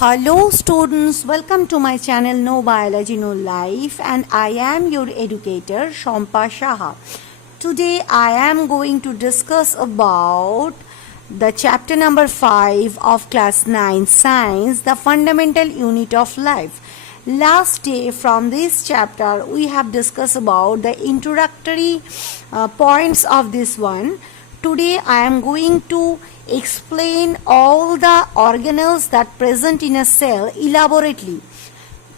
Hello students, welcome to my channel No Biology No Life, and I am your educator Shampa Shaha. Today I am going to discuss about the chapter number 5 of class 9 science, the fundamental unit of life. Last day from this chapter we have discussed about the introductory points of this one. Today I am going to explain all the organelles that present in a cell elaborately.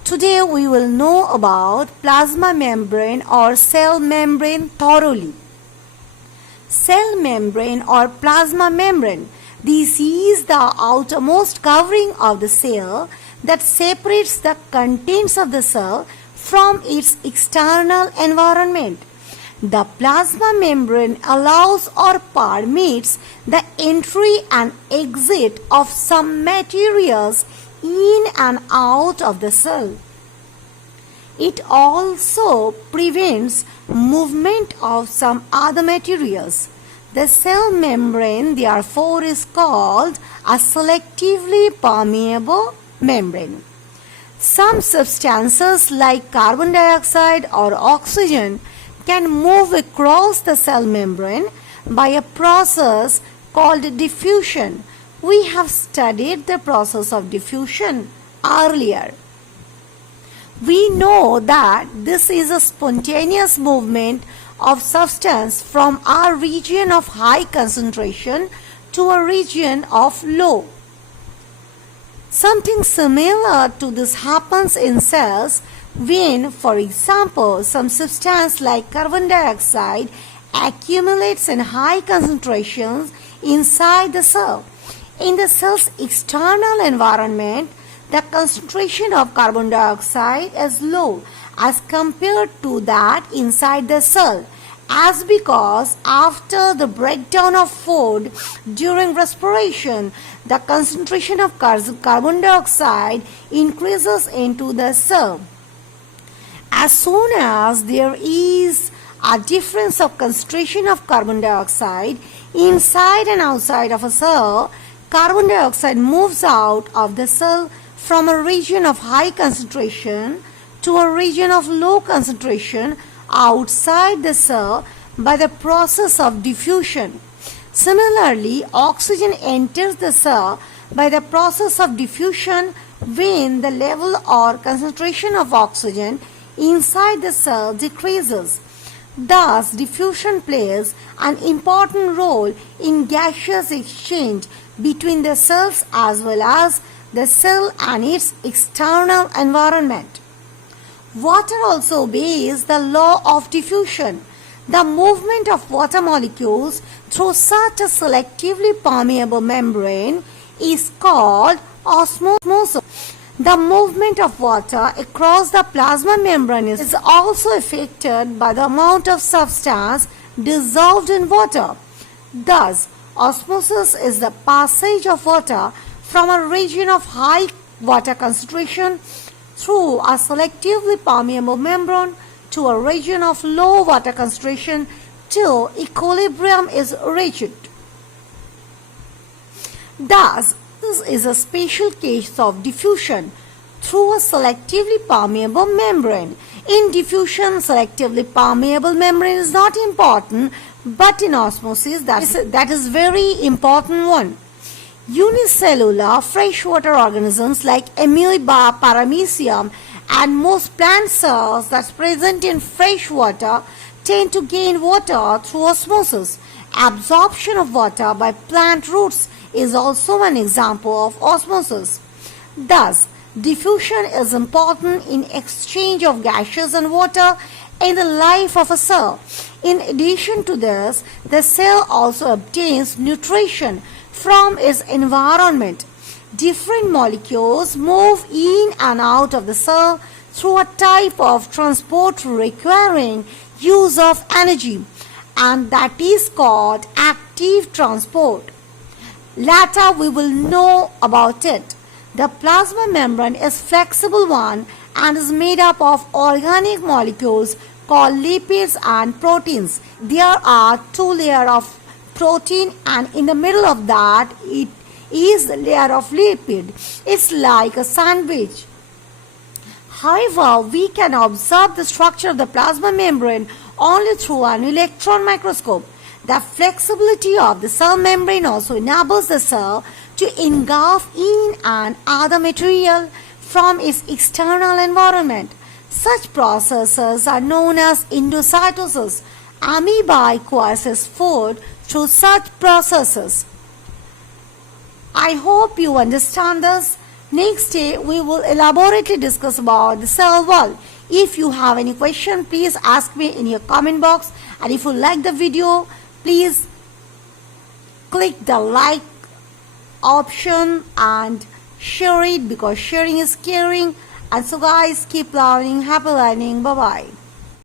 Today we will know about plasma membrane or cell membrane thoroughly. Cell membrane or plasma membrane. This is the outermost covering of the cell that separates the contents of the cell from its external environment. The plasma membrane allows or permits the entry and exit of some materials in and out of the cell. It also prevents movement of some other materials. The cell membrane, therefore, is called a selectively permeable membrane. Some substances like carbon dioxide or oxygen can move across the cell membrane by a process called diffusion. We have studied the process of diffusion earlier. We know that this is a spontaneous movement of substance from a region of high concentration to a region of low. Something similar to this happens in cells when, for example, some substance like carbon dioxide accumulates in high concentrations inside the cell. In the cell's external environment, the concentration of carbon dioxide is low as compared to that inside the cell, as because after the breakdown of food during respiration, the concentration of carbon dioxide increases into the cell. As soon as there is a difference of concentration of carbon dioxide inside and outside of a cell, carbon dioxide moves out of the cell from a region of high concentration to a region of low concentration outside the cell by the process of diffusion. Similarly, oxygen enters the cell by the process of diffusion when the level or concentration of oxygen inside the cell decreases. Thus, diffusion plays an important role in gaseous exchange between the cells as well as the cell and its external environment. Water also obeys the law of diffusion. The movement of water molecules through such a selectively permeable membrane is called osmosis. The movement of water across the plasma membrane is also affected by the amount of substance dissolved in water. Thus, osmosis is the passage of water from a region of high water concentration through a selectively permeable membrane to a region of low water concentration till equilibrium is reached. Thus, this is a special case of diffusion through a selectively permeable membrane. In diffusion, selectively permeable membrane is not important, but in osmosis, that is very important one. Unicellular freshwater organisms like amoeba, paramecium, and most plant cells that's present in fresh water tend to gain water through osmosis. Absorption of water by plant roots is also an example of osmosis. Thus, diffusion is important in exchange of gases and water in the life of a cell. In addition to this, the cell also obtains nutrition from its environment. Different molecules move in and out of the cell through a type of transport requiring use of energy, and that is called active transport. Later we will know about it. The plasma membrane is flexible one and is made up of organic molecules called lipids and proteins. There are two layers of protein, and in the middle of that it is the layer of lipid. It's like a sandwich. However, we can observe the structure of the plasma membrane only through an electron microscope. The flexibility of the cell membrane also enables the cell to engulf in and other material from its external environment. Such processes are known as endocytosis. Amoeba acquires its food through such processes. I hope you understand this. Next day, we will elaborately discuss about the cell wall. If you have any question, please ask me in your comment box. And if you like the video, please click the like option and share it, because sharing is caring. And so guys, keep learning, happy learning. Bye bye.